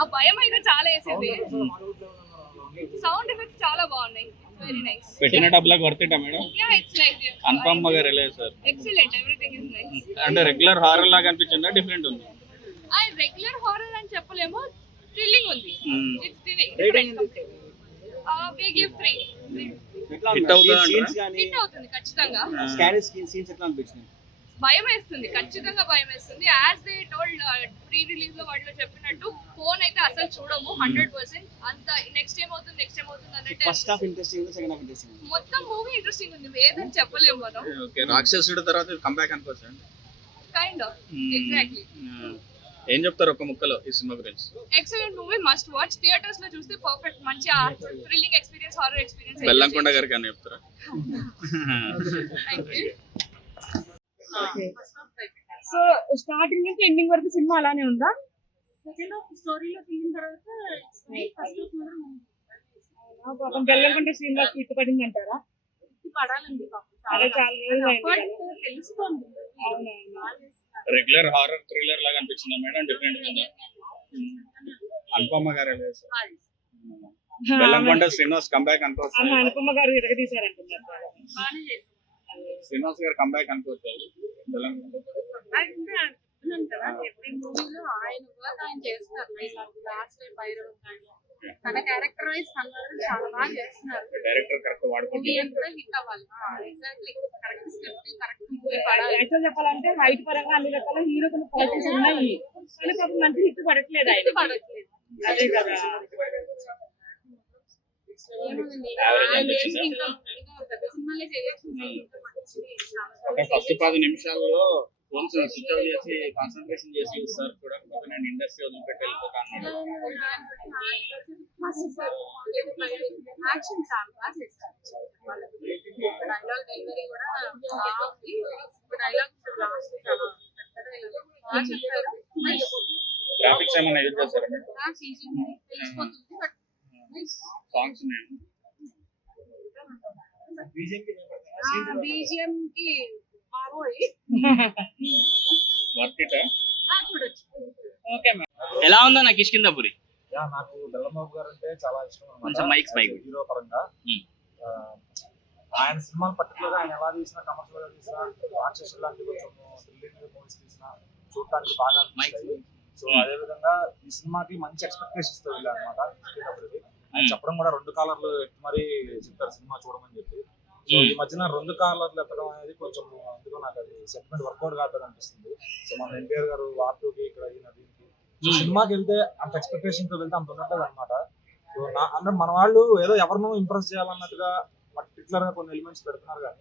ఆ భయం అయితే చాలా వేసేది. సౌండ్ ఎఫెక్ట్స్ చాలా బాగున్నాయి. Very nice. పెట్టిన డబ్బులకు వర్తిటా madam? Yeah it's like Anupama గారు ఎలా sir? Excellent, everything is nice. అంటే రెగ్యులర్ హారర్ లాగా అనిపించిందా, డిఫరెంట్ ఉంది? ఆ రెగ్యులర్ హారర్ అని చెప్పలేము, థ్రిల్లింగ్ ఉంది. It's different. We give 3. Hit అవుతుందా? హిట్ అవుతుంది ఖచ్చితంగా. స్కారీ సీన్స్ ఎట్లా అనిపించింది? భయం వేస్తుంది, ఖచ్చితంగా భయం వేస్తుంది. As they told pre release లో వాళ్ళు చెప్పినట్టు ఫోన్ అయితే అసలు చూడము 100%. అంత నెక్స్ట్ ఏమవుతుంది అన్నట్టు. First half interesting, second half interesting. మొత్తం మూవీ ఇంట్రెస్టింగ్ ఉంది, ఏదని చెప్పలేము మనం. ఓకే, రాక్షసుడి తర్వాత కంబ్యాక్ అనుకోవచ్చు. Kind of exactly. ఏం చెప్తారు ఒక ముక్కలో ఈ సినిమా గురించి? Excellent movie, must watch. Theatres లో చూస్తే పర్ఫెక్ట్, మంచి thrilling experience, horror experience. Bellamkonda గారికి అని చెప్తారా? థాంక్యూ. సో స్టార్టింగ్ నుంచి ఎండింగ్ వరకు సినిమా అలానే ఉందా? సెకండ్ హాఫ్ స్టోరీలో తిరిగిన తర్వాత ఫస్ట్ హాఫ్ మాత్రం పాపం బెల్లంకొండ శ్రీనివాస్ హిట్ పడింది అంటారా? పడాలండి అదే చాలా రోజులు అయింది కదా. తెలుసుకోండి. రెగ్యులర్ హారర్ థ్రిల్లర్ లాగా అనిపించిందా మేడం, డిఫరెంట్ ఉందా? అనుపమ గారు ఎలా సార్? బెల్లంకొండ శ్రీనివాస్ కంబ్యాక్ అనుకోవచ్చు. అనుపమ గారు ఎరగదీశారంటున్నారు. బాగానే చేశారు. శ్రీనివాస్ గారు కంబ్యాక్ అనుకోవచ్చు. ఎవ్రీ మూవీలో ఆయన వర్క్ ఆయన చేస్తున్నారు. లాస్ట్ టైం భైరవ్ కానీ తన క్యారెక్టర్ వైజ్ అందరూ చాలా బాగా చేస్తున్నారు. డైరెక్టర్ కరెక్ట్ మూవీ వాడుకుంటే ఎంత హిట్ అవ్వాలి. Exactly correct script, correct movie పడాలి. యాక్చువల్ చెప్పాలంటే హైట్ పరంగా అన్ని రకాల హీరో కొన్ని క్వాలిటీస్ ఉన్నాయి, కానీ పాపం మంచి హిట్ పడట్లేదు ఆయన. పడట్లేదు. అదే కదా. ఏముంది ఆయన చేసి ఇంకా పెద్ద సినిమాలే చేయొచ్చు. ఫస్ట్ 10 నిమిషాల్లో ఫోన్స్ స్విచ్ ఆఫ్ చేసి కాన్సన్ట్రేషన్ చేసి చూస్తారు కూడా. నేను ఇండస్ట్రీ వదిలిపెట్టి వెళ్ళిపోతాను. యాక్షన్ చాలా బాగా చేశారు. డైలాగ్ డెలివరీ కూడా బాగుంది. డైలాగ్ లాస్ట్ చాలా బాగా చెప్పారు. గ్రాఫిక్స్ ఏమైనా యూజ్ చేస్తారా? తెలిసిపోతుంది. బట్ సాంగ్స్ ఉన్నాయి. బీజిఎం కి బాబోయ్ వర్తిటా? చూడొచ్చు. Okay madam. ఎలా ఉందా నాకు కిష్కింధపురి? నాకు బెల్లంబాబు గారు అంటే చాలా ఇష్టం కొంచెం మైక్స్ పైకి. హీరో పరంగా ఆయన సినిమాలు పర్టికులర్ గా ఆయన ఎలా తీసినా, కమర్షియల్ గా తీసినా, రాక్షసుడు లాంటి కొంచెం థ్రిల్లింగ్ మూవీస్ తీసినా చూడటానికి బాగా అనిపిస్తాయి. సో అదే విధంగా ఈ సినిమాకి మంచి ఎక్స్పెక్టేషన్స్ తో వెళ్ళారు అనమాట. ఆయన చెప్పడం కూడా 2 కాలర్లు ఎత్తి మరీ చెప్పారు సినిమా చూడమని చెప్పి. సో ఈ మధ్యన 2 కాలర్లు ఎత్తడం అనేది కొంచెం ఎందుకో నాకు అది సెంటిమెంట్ వర్కౌట్ కాదు అనిపిస్తుంది. సో మన ఎన్టీఆర్ గారు వార్తకి ఇక్కడ దీనికి సినిమాకి వెళ్తే అంత ఎక్స్పెక్టేషన్ తో వెళ్తే అంత ఉండట్లేదు అనమాట. సో అంటే మన వాళ్ళు ఏదో ఎవరినో ఇంప్రెస్ చేయాలన్నట్టుగా పర్టికులర్ గా కొన్ని ఎలిమెంట్స్ పెడుతున్నారు కానీ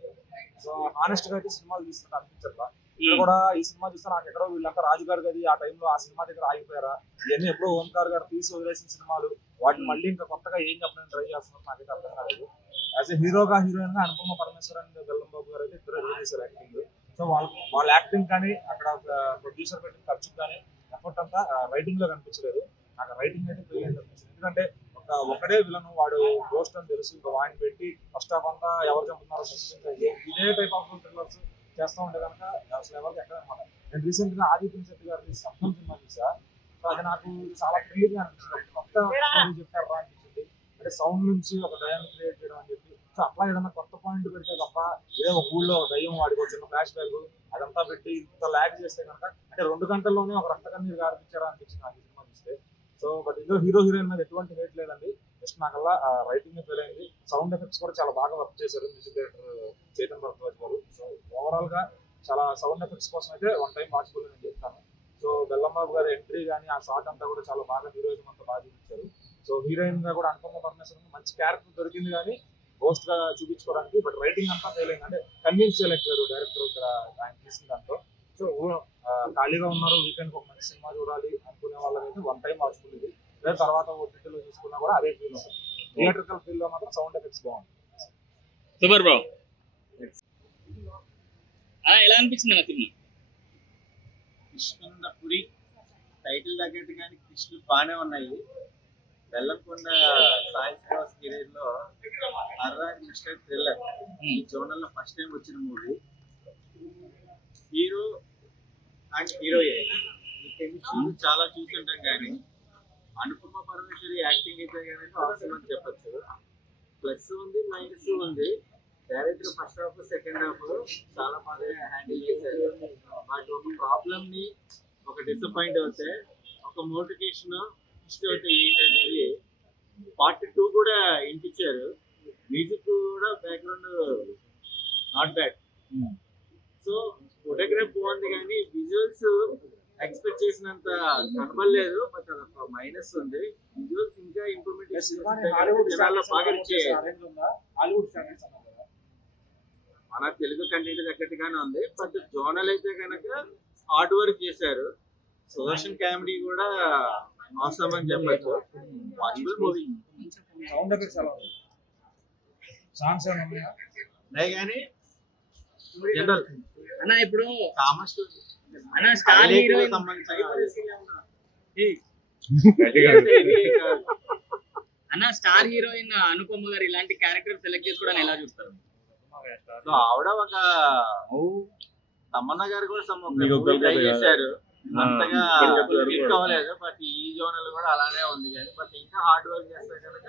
సో హానెస్ట్ గా అయితే సినిమాలు తీస్తున్నట్టు అనిపించట్లా. ఇక్కడ కూడా ఈ సినిమా చూస్తే నాకు ఎక్కడో వీళ్ళంతా రాజుగారు గది ఆ టైంలో ఆ సినిమా దగ్గర ఆగిపోయారా, ఇవన్నీ ఎప్పుడో ఓంకార్ గారు తీసి వదిలేసిన సినిమాలు, వాటిని మళ్ళీ ఇంకా కొత్తగా ఏం చెప్పడానికి ట్రై చేస్తున్నారు నాకైతే అర్థం కాలేదు. యాజ్ ఎ హీరోగా హీరోయిన్ గా అనుపమ పరమేశ్వరన్, బెల్లంబాబు గారు అయితే ఇద్దరు రిలీజ్ చేశారు యాక్టింగ్. సో వాళ్ళ యాక్టింగ్ కానీ అక్కడ ప్రొడ్యూసర్ పెట్టిన ఖర్చు కానీ ఎఫర్ట్ అంతా రైటింగ్ లో కనిపించలేదు. నాకు రైటింగ్ అయితే బ్రిలియంట్ అనిపించింది. ఎందుకంటే ఒకటే విలను వాడు గోస్ట్ అని తెలుసు, ఇంకా వాడిని పెట్టి ఫస్ట్ హాఫ్ అంతా ఎవరు చంపుతున్నారో సస్పెన్స్ ఇదే టైప్ ఆఫ్ థ్రిల్లర్స్ చేస్తూ ఉంటే కనుక అసలు ఎవరికి ఎక్కడ అనమాట. నేను రీసెంట్ గా ఆదిత్య శెట్టి గారి సప్తం సినిమా చూసా. సో అది నాకు చాలా థ్రిల్లింగ్ గా అనిపించింది. కొత్త స్టోరీ చెప్పారా అనిపించింది. అంటే సౌండ్ నుంచి ఒక దయాన్ని క్రియేట్ చేయడం అని చెప్పి. సో అట్లా ఏదన్నా కొత్త పాయింట్ పెడితే తప్ప ఏదో ఒక ఊళ్ళో ఒక దయ్యం వాడికి వచ్చిన ఫ్లాష్ బ్యాక్ అదంతా పెట్టి ఇంత ల్యాగ్ చేస్తే కనుక అంటే 2 గంటల్లోనే ఒక రక్త కన్నీరు గారిపించారా అనిపించింది నాకు సినిమా చూస్తే. సో బట్ ఇందులో హీరో హీరోయిన్ మీద ఎటువంటి హేట్ లేదండి. జస్ట్ నాకల్లా రైటింగ్ ఫెయిల్ అయింది. సౌండ్ ఎఫెక్ట్స్ కూడా చాలా బాగా వర్క్ చేశారు మ్యూజిక్ డైరెక్టర్ చైతన్ భరద్వాజ్ గారు. సో ఓవరాల్ గా చాలా సౌండ్ ఎఫెక్ట్స్ కోసం అయితే 1 టైం వాచబుల్ నేను చెప్తాను. సో బెల్లంబాబు గారి ఎంట్రీ కానీ ఆ షాట్ అంతా కూడా చాలా బాగా హీరోయిజం అంతా బాగా చూపించారు. సో హీరోయిన్ గా కూడా అనుపమ పరమేశ్వరన్ మంచి క్యారెక్టర్ దొరికింది కానీ గోస్ట్ గా చూపించుకోవడానికి. బట్ రైటింగ్ అంతా ఫెయిల్ అయింది. అంటే కన్విన్స్ చేయలేకపోయారు డైరెక్టర్ ఇక్కడ ఆయన తీసిన దాంట్లో. సో ఖాళీగా ఉన్నారు, వీకెండ్ ఒక మంచి సినిమా చూడాలి అనుకునే వాళ్ళకైతే 1 టైం వాచబుల్ ఇది. లేదా తర్వాత ఓటీటీలో చూసుకున్నా కూడా అదే ఫీల్ ఉంటుంది. థియేట్రికల్ ఫీల్ లో మాత్రం సౌండ్ ఎఫెక్ట్స్ బాగుంది. Super bro. ఎలా అనిపించింది నా సినిమా? కిష్కింధపురి టైటిల్ తగ్గట్టు కానీ కృష్ణులు బాగానే ఉన్నాయి. బెల్లంకొండ సాయి శ్రీనివాస్ కెరీర్ లో హర్రర్ మిస్టరీ థ్రిల్లర్ ఈ జోనల్ లో ఫస్ట్ టైం వచ్చిన మూవీ. హీరో అండ్ హీరోయిన్ ఈ కెమిస్ట్రీ చాలా చూస్తుంటాం కానీ అనుపమ పరమేశ్వరి యాక్టింగ్ అయితే కానీ అవసరం అని చెప్పచ్చు. ప్లస్ ఉంది, మైనస్ ఉంది. Director first half second half చాలా బాగా హ్యాండిల్ చేశారు. బట్ ఒక ప్రాబ్లమ్ ని ఒక డిసప్పాయింట్ అవుతే ఒక మోటివేషన్ ఇష్ట అవుతే ఏంటనేది పార్ట్ 2 కూడా ఇంటిచ్చారు. మ్యూజిక్ కూడా background not bad. So photograph బాగుంది కానీ విజువల్స్ ఎక్స్పెక్ట్ చేసినంత కనబడలేదు. బట్ అదొక మైనస్ ఉంది. విజువల్స్ ఇంకా ఇంప్రూవ్మెంట్ హాలీవుడ్ జనాల్లో బాగా రీచ్ అయ్యాయి. అరేంజ్ ఉందా? హాలీవుడ్ స్టాండర్డ్స్ అన్నారు కదా. మన తెలుగు కంటెంట్ తగ్గట్టుగానే ఉంది. బట్ జోనల్ అయితే కనుక హార్డ్ వర్క్ చేశారు. సోషల్ కామెడీ కూడా అవసరం అని చెప్పచ్చు. Watchable movie. సౌండ్ ఎఫెక్ట్స్ ఎలా ఉంది? సాంగ్స్ ఏమైనా ఉన్నాయా? ఉన్నాయి కానీ జనరల్ అన్న ఇప్పుడు కామన్ స్టోరీ అన్న స్టార్ హీరోయిన్ అన్న స్టార్ హీరోయిన్ అనుపమ గారు ఇలాంటి క్యారెక్టర్ సెలెక్ట్ చేసుకోవడానికి ఎలా చూస్తారు? సో ఆవిడ ఒక తమన్నా గారు కూడా ట్రై చేశారు. అంతగా క్లిక్ అవ్వలేదు. బట్ ఈ జోనల్ కూడా అలానే ఉంది కానీ బట్ ఇంకా హార్డ్ వర్క్ చేస్తే కనుక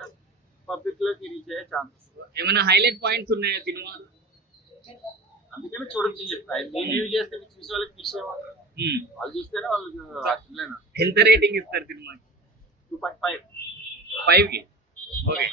పబ్లిక్ లోకి రీచ్ అయ్యే ఛాన్సెస్. ఏమైనా హైలైట్ పాయింట్స్ ఉన్నాయా సినిమా? అందుకని చూడొచ్చు చెప్తాను. నేను రివ్యూ చేస్తే చూసే వాళ్ళకి మిస్ అవ్వాలి. వాళ్ళు చూస్తేనే వాళ్ళకి ఎంత రేటింగ్ ఇస్తారు సినిమాకి? 2.5 5 కి. ఓకే.